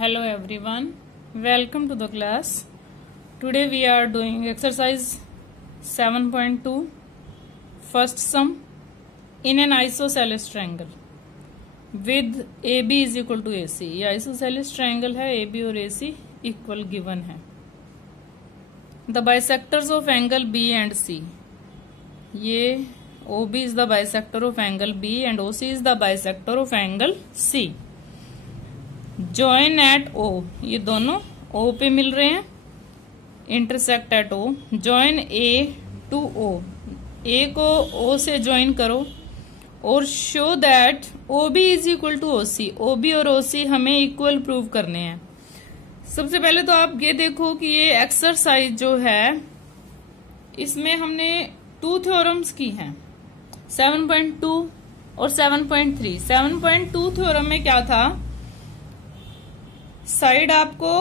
Hello everyone, welcome to the class. Today we are doing exercise 7.2, first sum in an isosceles triangle with AB is equal to AC. ये isosceles triangle है, AB और AC equal given है. The bisectors of angle B and C. ये OB is the bisector of angle B and OC is the bisector of angle C. Join at O, ये दोनों O पे मिल रहे हैं. Intersect at O. Join A to O, A को O से join करो और show that OB is equal to OC. OB और OC हमें इक्वल प्रूव करने हैं. सबसे पहले तो आप ये देखो कि ये एक्सरसाइज जो है इसमें हमने 2 थ्योरम्स की हैं, 7.2 और 7.3. 7.2 थ्योरम में क्या था, साइड आपको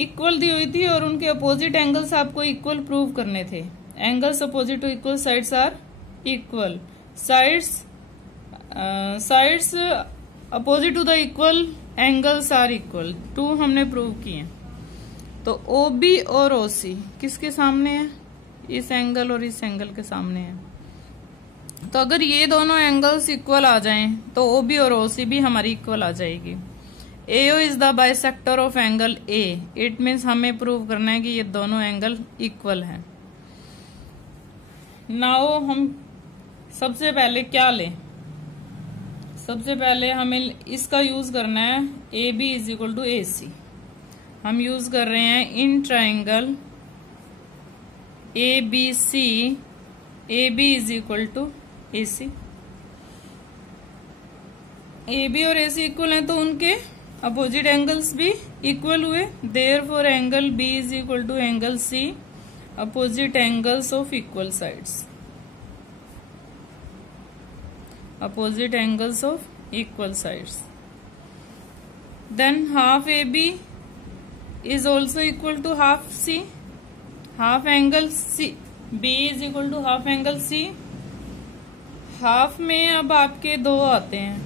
इक्वल दी हुई थी और उनके अपोजिट एंगल्स आपको इक्वल प्रूव करने थे. Angles opposite to equal, sides are equal. Sides opposite to the equal, angles are equal. 2 हमने प्रूव किए. तो OB और OC किसके सामने है? इस एंगल और इस एंगल के सामने है. तो अगर ये दोनों एंगल्स इक्वल आ जाएं तो OB और OC भी हमारी इक्वल आ जाएगी. AO is the bisector of angle A. It means हमें प्रूव करना है कि ये दोनों एंगल इक्वल हैं. नाउ हम सबसे पहले क्या लें? सबसे पहले हमें इसका यूज करना है AB is equal to AC. हम यूज कर रहे हैं in triangle ABC, AB is equal to AC. AB और AC इक्वल हैं तो उनके अपोजिट एंगल्स भी इक्वल हुए. Therefore angle B is equal to angle C, opposite angles of equal sides. Opposite angles of equal sides. Then half AB is also equal to half C. Half angle C, B is equal to half angle C. Half में अब आपके 2 आते हैं,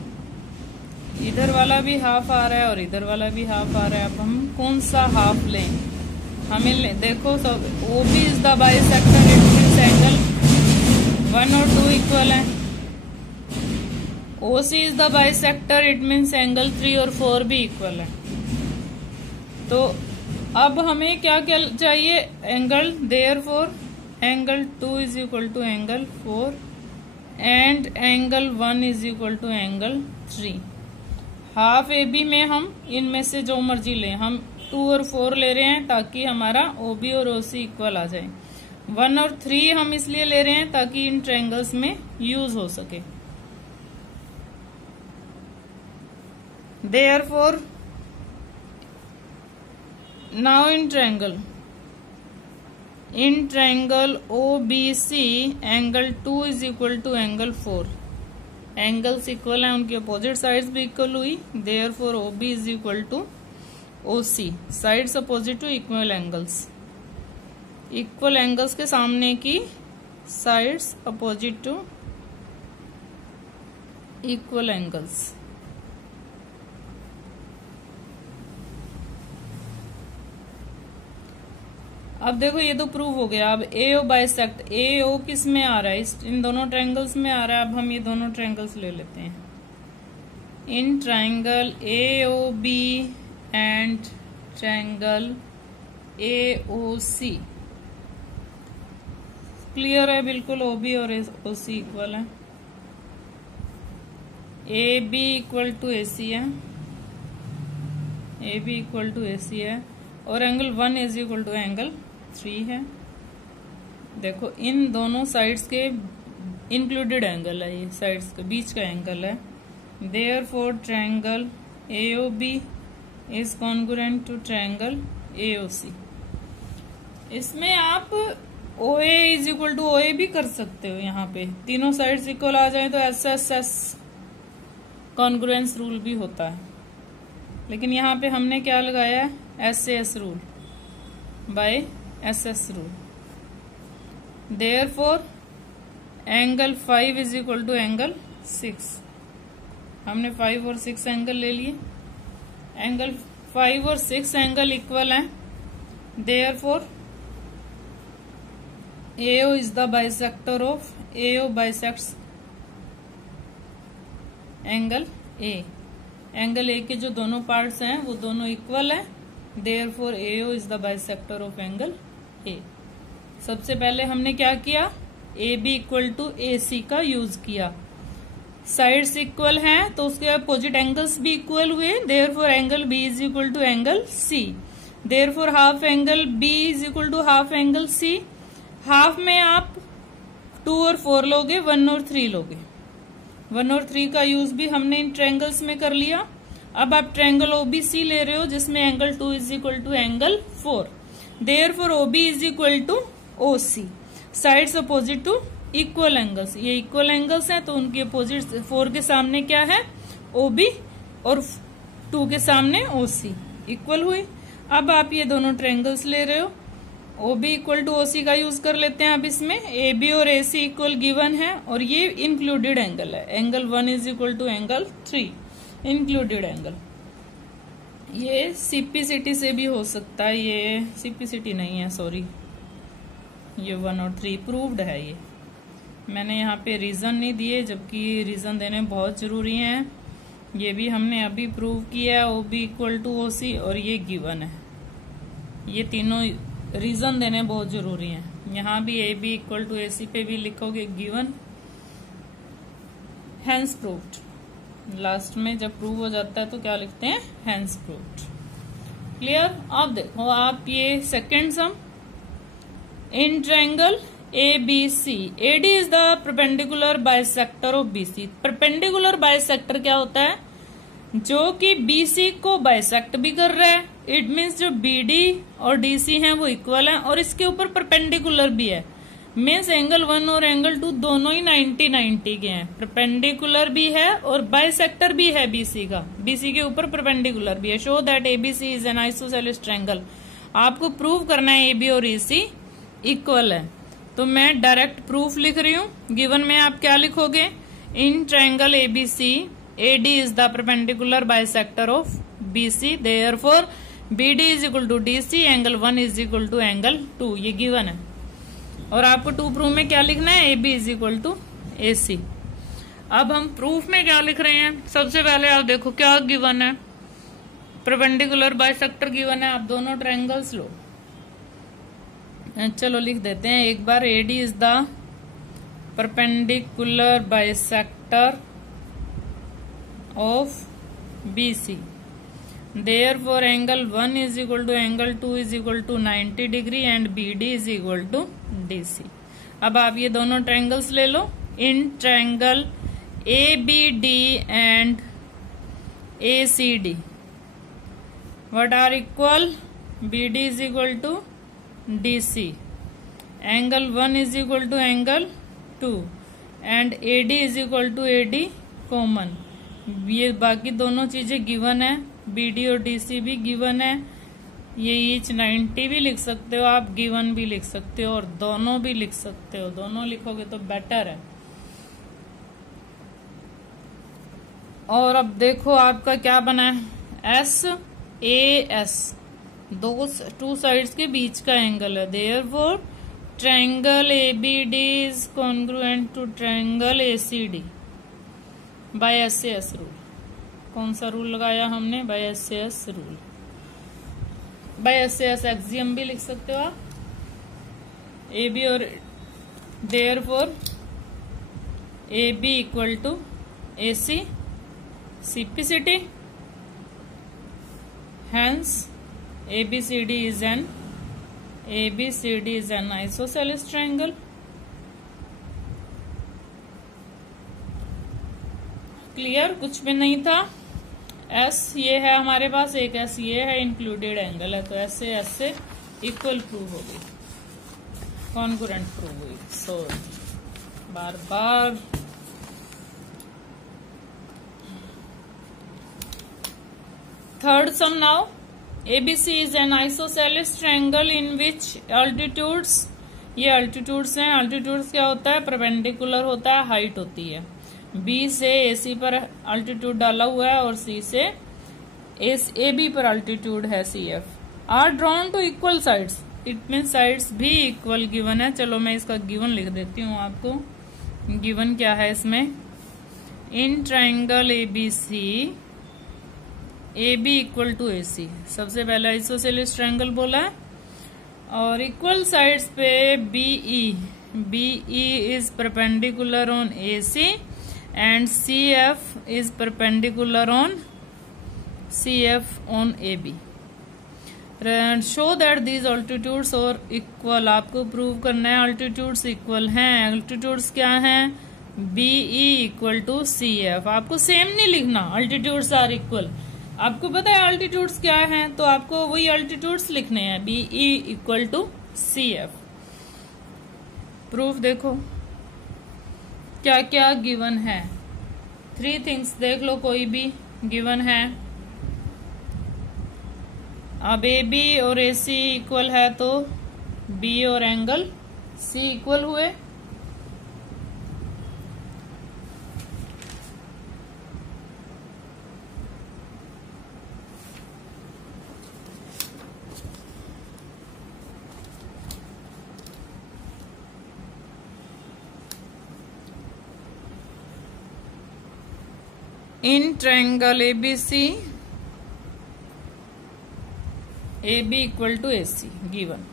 इधर वाला भी half आ रहा है और इधर वाला भी हाफ आ रहा है. अब हम कौन सा हाफ लें? हमें देखो, सब OB is the bisector, it means angle 1 और 2 इक्वल हैं. OC is the bisector, it means angle 3 और 4 भी इक्वल है. तो अब हमें क्या क्या चाहिए? Angle. Therefore angle 2 is equal to angle 4 and angle 1 is equal to angle 3. Half AB में हम इनमें से जो मर्जी लें, हम 2 और 4 ले रहे हैं ताकि हमारा OB और OC इक्वल आ जाए. 1 और 3 हम इसलिए ले रहे हैं ताकि इन ट्रायंगल्स में यूज हो सके. Therefore now in triangle OBC angle 2 is equal to angle 4. Angles equal हैं, उनकी अपोजिट साइड्स भी इक्वल हुई. Therefore OB is equal to OC. Sides opposite to equal angles. Equal angles के सामने की sides opposite to equal angles. अब देखो ये तो प्रूव हो गया. अब AO बाइसेक्ट, AO किस में आ रहा है? इन दोनों ट्रायंगल्स में आ रहा है. अब हम ये दोनों ट्रायंगल्स ले लेते हैं. In triangle AOB and triangle AOC clear है बिल्कुल. OB और OC इक्वल है. AB इक्वल टू AC है, AB इक्वल टू AC है और angle 1 is equal to angle 3 है. देखो इन दोनों साइड्स के इंक्लूडेड एंगल है, ये साइड्स के बीच का एंगल है. Therefore triangle AOB is congruent to triangle AOC. इसमें आप OA is equal to OA भी कर सकते हो. यहाँ पे तीनों साइड्स इक्वल आ जाए तो SSS कॉन्ग्रुएंस रूल भी होता है, लेकिन यहाँ पे हमने क्या लगाया है? SAS rule by SS rule. Therefore angle 5 is equal to angle 6. हमने 5 और 6 एंगल ले लिए. एंगल 5 और 6 एंगल इक्वल हैं, therefore AO is the bisector of AO bisects angle A। Angle A के जो दोनों पार्ट्स हैं वो दोनों इक्वल हैं, therefore AO is the bisector of angle A। सबसे पहले हमने क्या किया, AB इक्वल टू AC का यूज किया। साइड्स इक्वल हैं तो उसके अपोजिट एंगल्स भी इक्वल हुए, therefore angle B is equal to angle C। Therefore half angle B is equal to half angle C। Half में आप 2 और 4 लोगे, 1 और 3 लोगे। 1 और 3 का यूज भी हमने इन ट्रायंगल्स में कर लिया। अब आप ट्रायंगल OBC ले रहे हो जिसमें angle 2 is equal to angle 4, therefore OB is equal to OC। Sides opposite to equal angles, ये इक्वल एंगल्स हैं तो उनके अपोजिट 4 के सामने क्या है OB और 2 के सामने OC इक्वल हुई। अब आप ये दोनों ट्रायंगल्स ले रहे हो, OB इक्वल टू OC का यूज कर लेते हैं। अब इसमें AB और AC इक्वल गिवन है और ये इंक्लूडेड एंगल है, angle 1 is equal to angle 3 included angle. ये CPCT से भी हो सकता है, ये CPCT नहीं है सॉरी, ये 1 और 3 प्रूव्ड है। ये मैंने यहाँ पे रीजन नहीं दिए, जबकि रीजन देने बहुत जरूरी हैं। ये भी हमने अभी प्रूव किया, OB इक्वल टू OC और ये गिवन है। ये तीनों रीजन देने बहुत जरूरी हैं। यहाँ भी AB इक्वल टू AC पे भी लिखोगे गिवन, हैंस प्रूव्ड। लास्ट में जब प्रूव हो जाता है तो क्या लिखते हैं, हैंस प्रूव्ड। क्लियर। अब देखो आप ये second sum, in triangle ABC AD is the perpendicular bisector of BC। Perpendicular bisector क्या होता है, जो कि BC को बाइसेक्ट भी कर रहा है। इट मीन्स जो BD और DC हैं वो इक्वल हैं और इसके ऊपर परपेंडिकुलर भी है। मीन्स एंगल 1 और एंगल 2 दोनों ही 90-90 के हैं, परपेंडिकुलर भी है और बाइसेक्टर भी है BC का, BC के ऊपर परपेंडिकुलर भी है। Show that ABC is an isosceles triangle. आपको प्रूव करना है AB और AC इक्वल है, तो मैं डायरेक्ट प्रूफ लिख रही हूँ। गिवन में आप क्या लिखोगे, in triangle ABC AD is the perpendicular bisector of BC, therefore BD is equal to DC, angle 1 is equal to angle 2, ये गिवन है। और आपको 2 प्रूफ में क्या लिखना है, AB is equal to AC। अब हम प्रूफ में क्या लिख रहे हैं, सबसे पहले आप देखो क्या गिवन है, परपेंडिकुलर बाइसेक्टर गिवन है। आप दोनों ट्रायंगल्स लो, चलो लिख देते हैं एक बार। AD is the perpendicular bisector of BC, therefore angle 1 is equal to angle 2 is equal to 90 degree and BD is equal to DC। अब आप ये दोनों ट्रायंगल्स ले लो, in triangle ABD and ACD what are equal, BD is equal to DC, angle 1 is equal to angle 2 and AD is equal to AD common. ये बाकी दोनों चीजें गिवन है, BD और DC भी गिवन है। ये ईच 90 भी लिख सकते हो आप, गिवन भी लिख सकते हो और दोनों भी लिख सकते हो। दोनों लिखोगे तो बेटर है। और अब देखो आपका क्या बना है, SAS 2 साइड्स के बीच का एंगल है, therefore triangle ABD is congruent to triangle ACD by SAS rule. कौन सा रूल लगाया हमने, by SAS rule. By SAS axiom भी लिख सकते हो आप, AB और therefore AB equal to AC, CPCT, hence ABCD is an isosceles triangle। Clear, कुछ भी नहीं था। S ये है हमारे पास, एक S ये है, इंक्लूडेड एंगल है, तो S से इक्वल प्रूव हो गई, कॉन्ग्रुएंट प्रूव हुई। सो बार बार third sum now, ABC is an isosceles triangle in which altitudes, ये altitudes हैं। altitudes क्या होता है, परपेंडिकुलर होता है, हाइट होती है। B से AC पर altitude डाला हुआ है और C से ए बी पर अल्टीट्यूड है C F, are drawn to equal sides, it mean sides भी इक्वल गिवन है। चलो मैं इसका गिवन लिख देती हूँ आपको। गिवन क्या है इसमें, in triangle A B C A B equal to A C, सबसे पहले आइसोसेलेस ट्राइंगल बोला है, और इक्वल साइड्स पे BE is perpendicular on AC and CF is perpendicular on CF on AB. Show that these altitudes are equal, आपको prove करना है altitudes equal हैं। altitudes क्या हैं, BE equal to CF। आपको सेम नहीं लिखना, altitudes are equal। आपको पता है altitudes क्या हैं, तो आपको वही altitudes लिखने हैं, BE equal to CF। Proof देखो क्या क्या गिवन है, 3 थिंग्स देख लो, कोई भी गिवन है। अब ए बी और ए सी इक्वल है तो बी और एंगल सी इक्वल हुए। In triangle ABC, AB equal to AC given।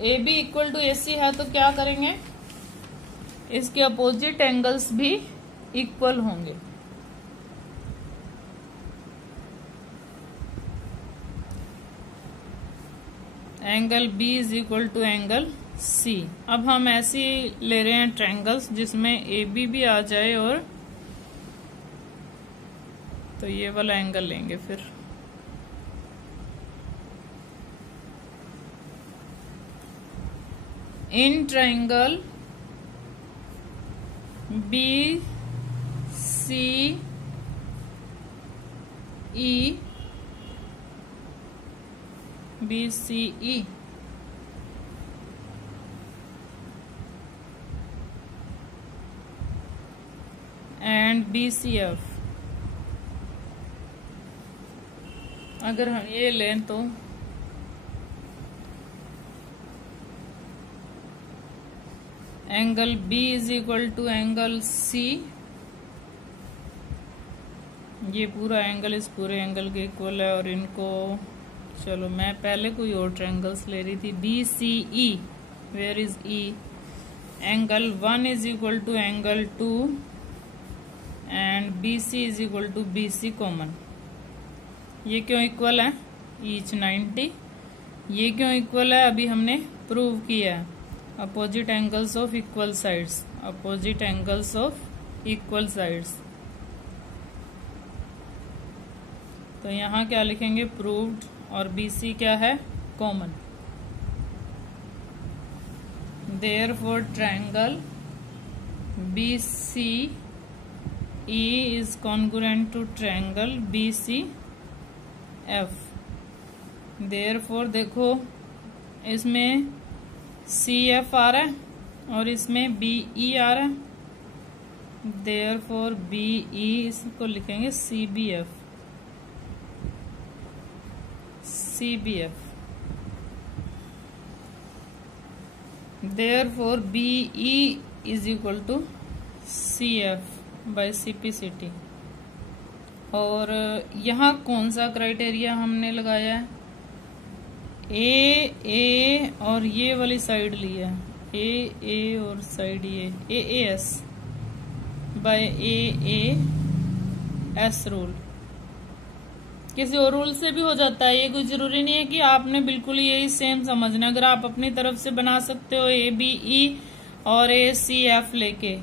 AB equal to AC है तो क्या करेंगे, इसके अपोजिट एंगल्स भी इक्वल होंगे। Angle B is equal to angle C। अब हम ऐसे ले रहे हैं ट्रायंगल्स जिसमें AB भी आ जाए, और तो ये वाला एंगल लेंगे फिर। In triangle BCE and BCF, अगर हम ये लें तो angle B is equal to angle C, ये पूरा एंगल इस पूरे एंगल के इक्वल है। और इनको, चलो मैं पहले कोई और ट्रायंगल्स ले रही थी, BCE, where is E, angle 1 is equal to angle 2 and BC is equal to BC common. ये क्यों इक्वल है, ईच 90, ये क्यों इक्वल है, अभी हमने प्रूव किया है। Opposite angles of equal sides, opposite angles of equal sides. तो यहाँ क्या लिखेंगे, प्रूव्ड, और BC क्या है, common. Therefore triangle BCE is congruent to triangle BCF। Therefore देखो इसमें CF आ रहा है और इसमें BE आ रहा है, Therefore BE इसको लिखेंगे CBF। Therefore BE is equal to CF by CPCT। और यहाँ कौन सा क्राइटेरिया हमने लगाया है, ए और ये वाली साइड लिया है, ए और साइड ये AAS बाय AAS रूल। किसी और रूल से भी हो जाता है, ये कोई जरूरी नहीं है कि आपने बिल्कुल यही सेम समझना। अगर आप अपनी तरफ से बना सकते हो ABE और ACF लेके,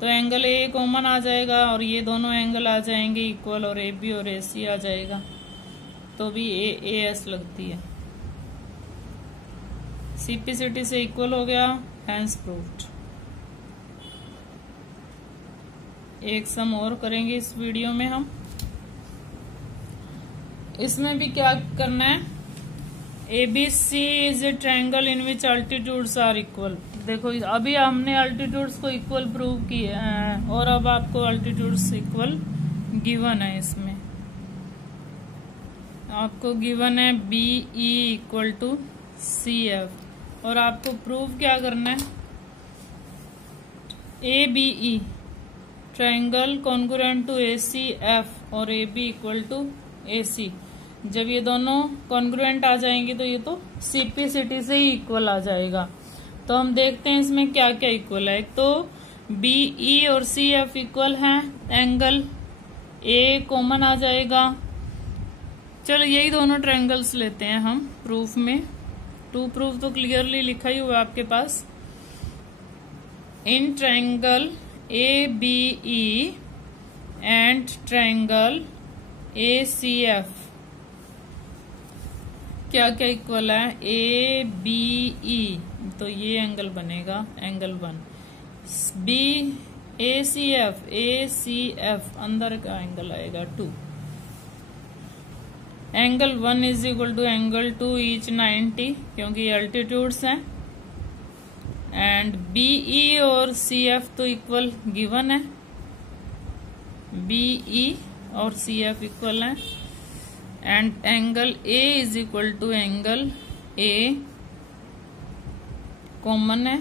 तो एंगल ए कॉमन आ जाएगा और ये दोनों एंगल आ जाएंगे इक्वल, और AB और AC आ जाएगा, तो भी AAS लगती है। CPCT से इक्वल हो गया, हैंस प्रूव्ड। एक सम और करेंगे इस वीडियो में हम। इसमें भी क्या करना है, ABC is a triangle in which altitudes are equal. देखो अभी हमने अल्टीट्यूड्स को इक्वल प्रूव किए हैं और अब आपको अल्टीट्यूड्स इक्वल गिवन है। इसमें आपको गिवन है BE इक्वल टू CF और आपको प्रूव क्या करना है, ABE triangle congruent to ACF और AB इक्वल टू AC। जब ये दोनों कॉन्ग्रुएंट आ जाएंगे तो ये तो CP/CT से ही इक्वल आ जाएगा। तो हम देखते हैं इसमें क्या क्या इक्वल है। एक तो BE और CF इक्वल है, एंगल A कॉमन आ जाएगा। चलो यही दोनों ट्रायंगल्स लेते हैं हम प्रूफ में। टू प्रूफ तो क्लियरली लिखा ही हुआ है आपके पास। In triangle ABE and triangle ACF क्या क्या इक्वल है, ABE तो ये एंगल बनेगा एंगल 1, ACF अंदर का एंगल आएगा 2, angle 1 is equal to angle 2 each 90 क्योंकि ये अल्टीट्यूड्स हैं। एंड BE और CF तो इक्वल गिवन है, BE और CF इक्वल है। And angle A is equal to angle A common है।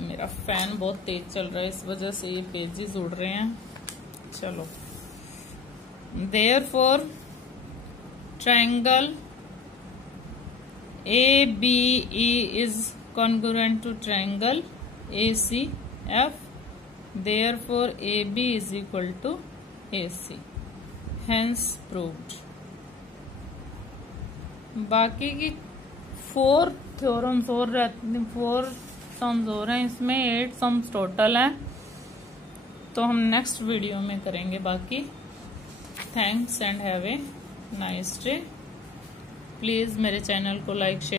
मेरा फैन बहुत तेज चल रहा है इस वजह से ये पेजेस उड़ रहे हैं। चलो therefore triangle ABE is congruent to triangle ACF, therefore AB is equal to AC, hence proved। बाकी की 4 थ्योरम्स और 4 सम्स हो रहे हैं, इसमें 8 सम्स टोटल हैं। तो हम नेक्स्ट वीडियो में करेंगे बाकी। Thanks and have a nice day. Please मेरे चैनल को लाइक शेयर